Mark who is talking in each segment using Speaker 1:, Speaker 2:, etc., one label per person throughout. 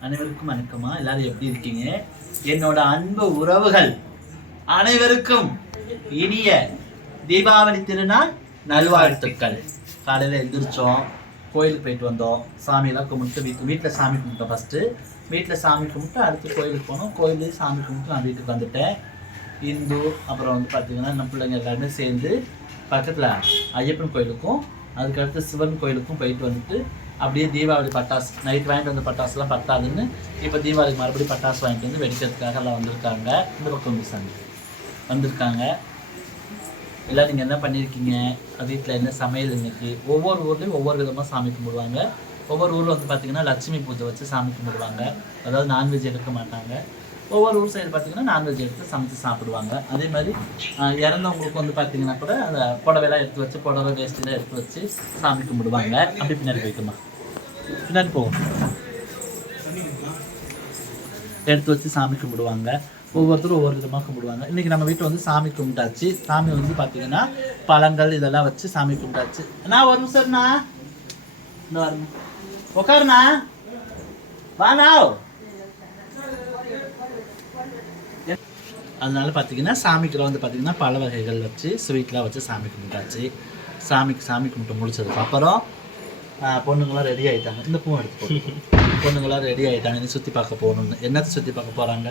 Speaker 1: அனைவருக்கும் வணக்கமா? எல்லாரும் எப்படி இருக்கீங்க? என்னோட அன்பு உறவுகள் அனைவருக்கும் இனிய தீபாவளி திருநாள் நல்வாழ்த்துக்கள். காலையில் எந்திரிச்சோம் கோயிலுக்கு போயிட்டு வந்தோம். சாமியெல்லாம் கும்பிட்டு வீட்டு வீட்டில் சாமி கும்பிட்டோம் ஃபஸ்ட்டு வீட்டில் சாமி கும்பிட்டு அடுத்து கோயிலுக்கு போனோம். கோயிலையும் சாமி கும்பிட்டு நான் வீட்டுக்கு வந்துட்டேன். இந்து அப்புறம் வந்து பார்த்திங்கன்னா நம்ம பிள்ளைங்க எல்லாருமே சேர்ந்து பக்கத்தில் ஐயப்பன் கோயிலுக்கும் அதுக்கடுத்து சிவன் கோயிலுக்கும் போயிட்டு வந்துட்டு அப்படியே தீபாவளி பட்டாசு நைட் வாங்கிட்டு வந்த பட்டாசுலாம் பத்தாதுன்னு இப்போ தீபாவளிக்கு மறுபடியும் பட்டாசு வாங்கிட்டு வந்து வெடிக்கிறதுக்காக எல்லாம் வந்திருக்காங்க. இந்த பக்கம் வந்து வந்திருக்காங்க. எல்லாம் நீங்கள் என்ன பண்ணியிருக்கீங்க வீட்டில் என்ன சமையல் இன்னைக்கு? ஒவ்வொரு ஊர்லேயும் ஒவ்வொரு விதமாக சாமி கும்பிடுவாங்க. ஒவ்வொரு ஊரில் வந்து பார்த்தீங்கன்னா லட்சுமி பூஜை வச்சு சாமி கும்பிடுவாங்க. அதாவது நான்வெஜ் எடுக்க மாட்டாங்க. ஒவ்வொரு ஊர் சைடு பார்த்தீங்கன்னா நான்வெஜ் எடுத்து சமைச்சு சாப்பிடுவாங்க. அதே மாதிரி இறந்தவங்களுக்கு வந்து பார்த்தீங்கன்னா கூட அந்த புடவைலாம் எடுத்து வச்சு புடவை வேஸ்ட்லாம் எடுத்து வச்சு சாமி கும்பிடுவாங்க. அப்படி பின்னாடி போய்க்குமா பின்னாடி போவோம் எடுத்து வச்சு சாமி கும்பிடுவாங்க. ஒவ்வொருத்தரும் ஒவ்வொரு விதமாக கும்பிடுவாங்க. இன்றைக்கி நம்ம வீட்டில் வந்து சாமி கும்பிட்டாச்சு. சாமி வந்து பார்த்தீங்கன்னா பழங்கள் இதெல்லாம் வச்சு சாமி கும்பிட்டாச்சு. நான் வரும் சார்ண்ணா இந்த வரணும் உட்காருண்ணா. வாண்ணா. அதனால பார்த்தீங்கன்னா சாமிக்குள்ள வந்து பார்த்தீங்கன்னா பல வகைகள் வச்சு ஸ்வீட்லாம் வச்சு சாமி கும்பிட்டாச்சு. சாமிக்கு சாமி கும்பிட்டு முடிச்சதுக்கு அப்புறம் பொண்ணுங்களாம் ரெடி ஆகிட்டாங்க இந்த பூ எடுத்து பொண்ணுங்களாம் ரெடி ஆகிட்டாங்க இனி சுற்றி பார்க்க போகணும்னு. என்னத்தை சுற்றி பார்க்க போகிறாங்க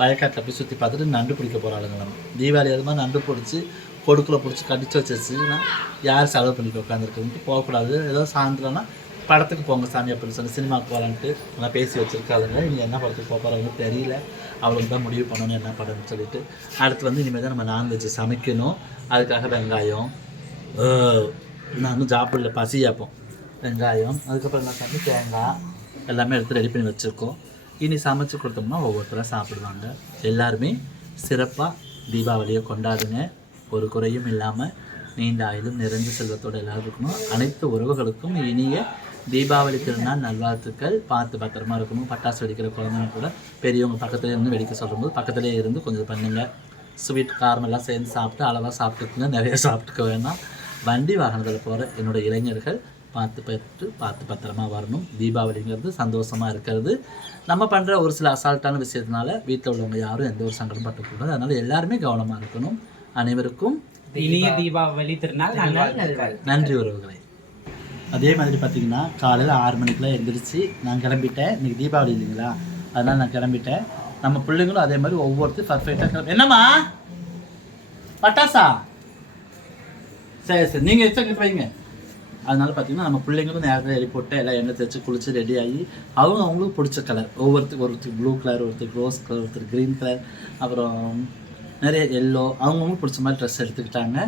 Speaker 1: வயக்காட்டில் போய் சுற்றி பார்த்துட்டு நண்டு பிடிக்க போகிறாளுங்களாம் தீபாவளி அதுமாதிரி நண்டு பிடிச்சி கொடுக்குல பிடிச்சி கடிச்சு வச்சிருச்சுன்னா யார் செலவு பண்ணிக்க உட்காந்துருக்குன்ட்டு போகக்கூடாது. ஏதோ சாயந்தரம்னா படத்துக்கு போங்க சாமி அப்படின்னு சொல்லி சினிமாவுக்கு போகலான்ட்டு நான் பேசி வச்சுருக்காளுங்க. இங்கே என்ன படத்துக்கு போக போகிறாங்கன்னு தெரியல. அவளுக்கு தான் முடிவு பண்ணணும் என்ன படம்னு சொல்லிட்டு. அடுத்து வந்து இனிமேல் தான் நம்ம நான்வெஜ் சமைக்கணும். அதுக்காக வெங்காயம் நானும் சாப்பிடல பசி ஆப்போம் வெங்காயம் அதுக்கப்புறம் என்ன பண்ணி தேங்காய் எல்லாமே எடுத்து ரெடி பண்ணி வச்சுருக்கோம். இனி சமைச்சு கொடுத்தோம்னா ஒவ்வொருத்தராக சாப்பிடுவாங்க. எல்லாருமே சிறப்பாக தீபாவளியை கொண்டாடுங்க. ஒரு குறையும் இல்லாமல் நீண்ட ஆயிலும் நிறைஞ்ச செல்வத்தோடு எல்லாரும் இருக்கணும் அனைத்து உறவுகளுக்கும் இனிய தீபாவளி திருநாள் நல்வாழ்த்துக்கள். பார்த்து பத்திரமா இருக்கணும். பட்டாசு வெடிக்கிற குழந்தைங்க கூட பெரியவங்க பக்கத்துல இருந்து வெடிக்க சொல்லும்போது பக்கத்துலேயே இருந்து கொஞ்சம் பண்ணுங்க. ஸ்வீட் காரம் எல்லாம் சேர்ந்து சாப்பிட்டு அளவாக சாப்பிட்டுக்குங்க. நிறைய சாப்பிட்டுக்க வேணாம். வண்டி வாகனத்தில் போகிற என்னோட இளைஞர்கள் பார்த்து பெற்று பார்த்து பத்திரமா வரணும். தீபாவளிங்கிறது சந்தோஷமா இருக்கிறது. நம்ம பண்ணுற ஒரு சில அசால்ட்டான விஷயத்தினால வீட்டில் உள்ளவங்க யாரும் எந்த ஒரு சங்கடம் பட்டக்கூடாது அதனால எல்லாருமே கவனமாக இருக்கணும். அனைவருக்கும்
Speaker 2: இனிய தீபாவளி திருநாள்.
Speaker 1: நன்றி உறவுகளே. அதே மாதிரி பார்த்தீங்கன்னா காலையில் ஆறு மணிக்கெலாம் எழுந்திரிச்சு நான் கிளம்பிட்டேன். இன்றைக்கி தீபாவளி இல்லைங்களா? அதனால் நான் கிளம்பிட்டேன். நம்ம பிள்ளைங்களும் அதே மாதிரி ஒவ்வொருத்தரும் பர்ஃபெக்டாக கிளம்பி என்னம்மா? பட்டாசா? சரி சரி. நீங்கள் எச்சக்கிட்டு வைங்க. அதனால பார்த்தீங்கன்னா நம்ம பிள்ளைங்களும் நேரத்தில் எழுதி போட்டு எல்லாம் எண்ணெய் தேய்ச்சி குளிச்சு ரெடி ஆகி அவங்க அவங்களுக்கு பிடிச்ச கலர் ஒவ்வொருத்தருக்கு ஒருத்தருக்கு ப்ளூ கலர் ஒருத்தருக்கு ரோஸ் கலர் ஒருத்தர் க்ரீன் கலர் அப்புறம் நிறைய எல்லோ அவங்கவுங்களுக்கு பிடிச்ச மாதிரி ட்ரெஸ் எடுத்துக்கிட்டாங்க.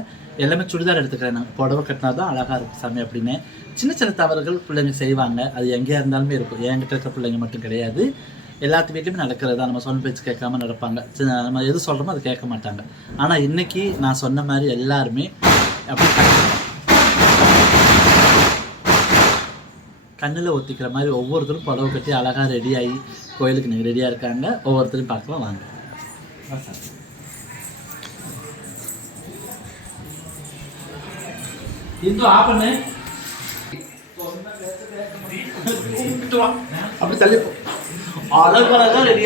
Speaker 1: எல்லாமே சுடிதார் எடுத்துக்கிறாங்க புடவை கட்டினா தான் அழகாக இருக்கும் சாமி அப்படின்னு. சின்ன சின்ன தவறுகள் பிள்ளைங்க செய்வாங்க. அது எங்கேயா இருந்தாலுமே இருக்கும். என்கிட்ட இருக்கிற பிள்ளைங்க மட்டும் கிடையாது. எல்லாத்து வீட்லையுமே நடக்கிறது தான் நம்ம சொன்ன பேச்சு கேட்காம நடப்பாங்க. நம்ம எது சொல்கிறோமோ அது கேட்க மாட்டாங்க. ஆனால் இன்றைக்கி நான் சொன்ன மாதிரி எல்லாருமே அப்படி கண்ணில் ஒத்திக்கிற மாதிரி ஒவ்வொருத்தரும் புடவை கட்டி அழகாக ரெடி ஆகி கோயிலுக்கு நீங்கள் ரெடியாக இருக்காங்க. ஒவ்வொருத்தரும் பார்க்கலாம். வாங்க. கூப்பிட்டு வா. அப்படி தள்ளி அழகழகா ரெடி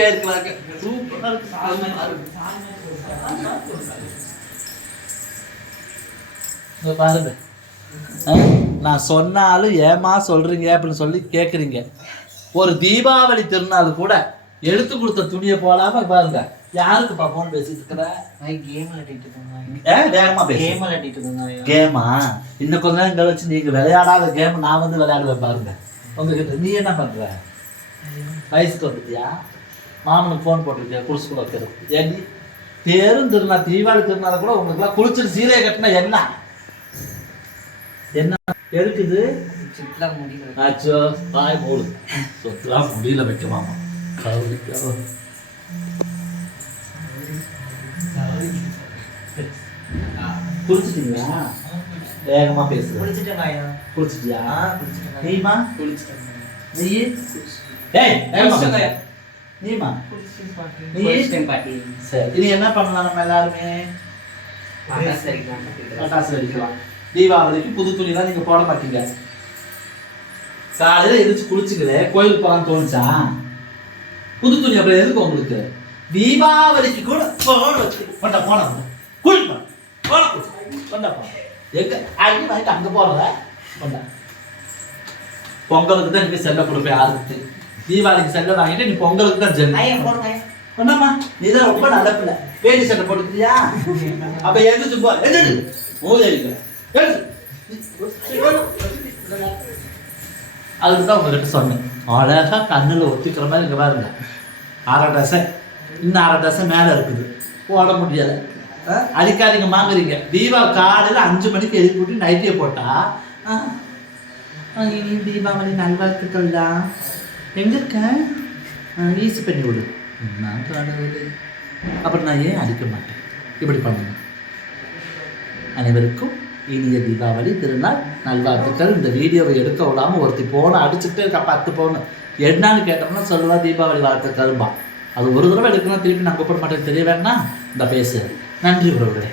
Speaker 1: சூப்பரா இருக்கு இங்க பாருங்க? நான் சொன்னாலும் ஏமா சொல்றீங்க அப்படின்னு சொல்லி கேக்குறீங்க ஒரு தீபாவளி திருநாள் கூட எடுத்து கொடுத்த துணியை போடாம பாருங்க. யாருக்குப்பா போன் பேசிட்டு இருக்கிற?
Speaker 2: கேம் விளையாடிட்டு இருக்காங்க
Speaker 1: ஏ வேகமா பேசு.
Speaker 2: கேம் விளையாடிட்டு
Speaker 1: கேமா இன்னும் கொஞ்ச நேரம் கழிச்சு நீங்க விளையாடாத கேம் நான் வந்து விளையாடுவேன் பாருங்க. உங்ககிட்ட நீ என்ன பண்ற? வயசுக்கு வந்துட்டியா மாமனுக்கு ஃபோன் போட்டிருக்கியா? குளிச்சுக்குள்ள வைக்கிறது ஏடி பேரும் திருநாள் தீபாவளி திருநாள் கூட உங்களுக்குலாம் குளிச்சுட்டு சீலையை கட்டினா என்ன? என்ன? எடுக்குது
Speaker 2: சிட்லா முடியல
Speaker 1: ஆச்சோ தாய் மூடு. சொத்துலாம் முடியல வைக்க மாமா கவனிக்க குளிச்சிட்டீங்களா? வேகமா பேசுறேன்
Speaker 2: குளிச்சுட்டேங்க
Speaker 1: குளிச்சிட்டியா?
Speaker 2: குளிச்சுட்டேங்க
Speaker 1: நீமா
Speaker 2: குளிச்சுட்டேங்க
Speaker 1: நீ? ஏய் வேகமா பேசு.
Speaker 2: குளிச்சிட்டேங்க.
Speaker 1: நீமா நீ?
Speaker 2: குளிச்சுட்டேன் பாட்டி.
Speaker 1: சரி இனி என்ன பண்ணலாம் நம்ம எல்லாருமே?
Speaker 2: பட்டாசு வெடிக்கலாம்
Speaker 1: பட்டாசு வெடிக்கலாம். தீபாவளிக்கு புது துணிலாம் நீங்க போட மாட்டீங்க. காலையில எந்திரிச்சு குளிச்சுக்கிறே கோயிலுக்கு போகலான்னு தோணுச்சா? புது துணி அப்புறம் எதுக்கு உங்களுக்கு? தீபாவளிக்கு கூட போன கொண்டா போன குழி போன போன எங்க? அடி வாங்கிட்டு அங்க போறத கொண்டா. பொங்கலுக்கு தான் எனக்கு செல்ல கொடுப்பேன் யாருக்கு தீபாவளிக்கு செல்ல வாங்கிட்டு நீ பொங்கலுக்கு தான்
Speaker 2: ஐயா.
Speaker 1: பண்ணாமா நீ தான் ரொம்ப நல்ல பிள்ளை. வேடி சட்டை போட்டுக்கிறியா அப்ப எழுந்து போ. எழுது மூதேவிக்க அதுக்கு தான் உங்ககிட்ட சொன்னேன். அழகா கண்ணில் ஒத்திக்கிற மாதிரி இங்கே பாருங்க. அரை டசன் இன்னும் அரை டசன் மேலே இருக்குது. போட முடியலை. அழிக்காதீங்க அடிக்காதீங்க வாங்குறீங்க. தீபா காலையில் அஞ்சு மணிக்கு எழுதி போட்டு நைட்டியை போட்டா தீபாவளி நல்வாழ்த்துக்கள்டா. எங்க இருக்க? ஈஸி பண்ணி விடு நான் கடவுளே அப்புறம் நான் ஏன் அழிக்க மாட்டேன்? இப்படி பண்ணுங்க. அனைவருக்கும் இனிய தீபாவளி திருநாள் நல்வாழ்த்துக்கள். இந்த வீடியோவை எடுக்க விடாமல் ஒருத்தி போன அடிச்சுட்டு இருக்கா பத்து பவுன். என்னன்னு கேட்டோம்னா சொல்லுவா தீபாவளி வாழ்த்துக்கள்பா. அது ஒரு தடவை எடுக்கணும் திருப்பி நான் கூப்பிட மாட்டேன் தெரிய வேணா? இந்த பேசு. நன்றி உறவுகளே.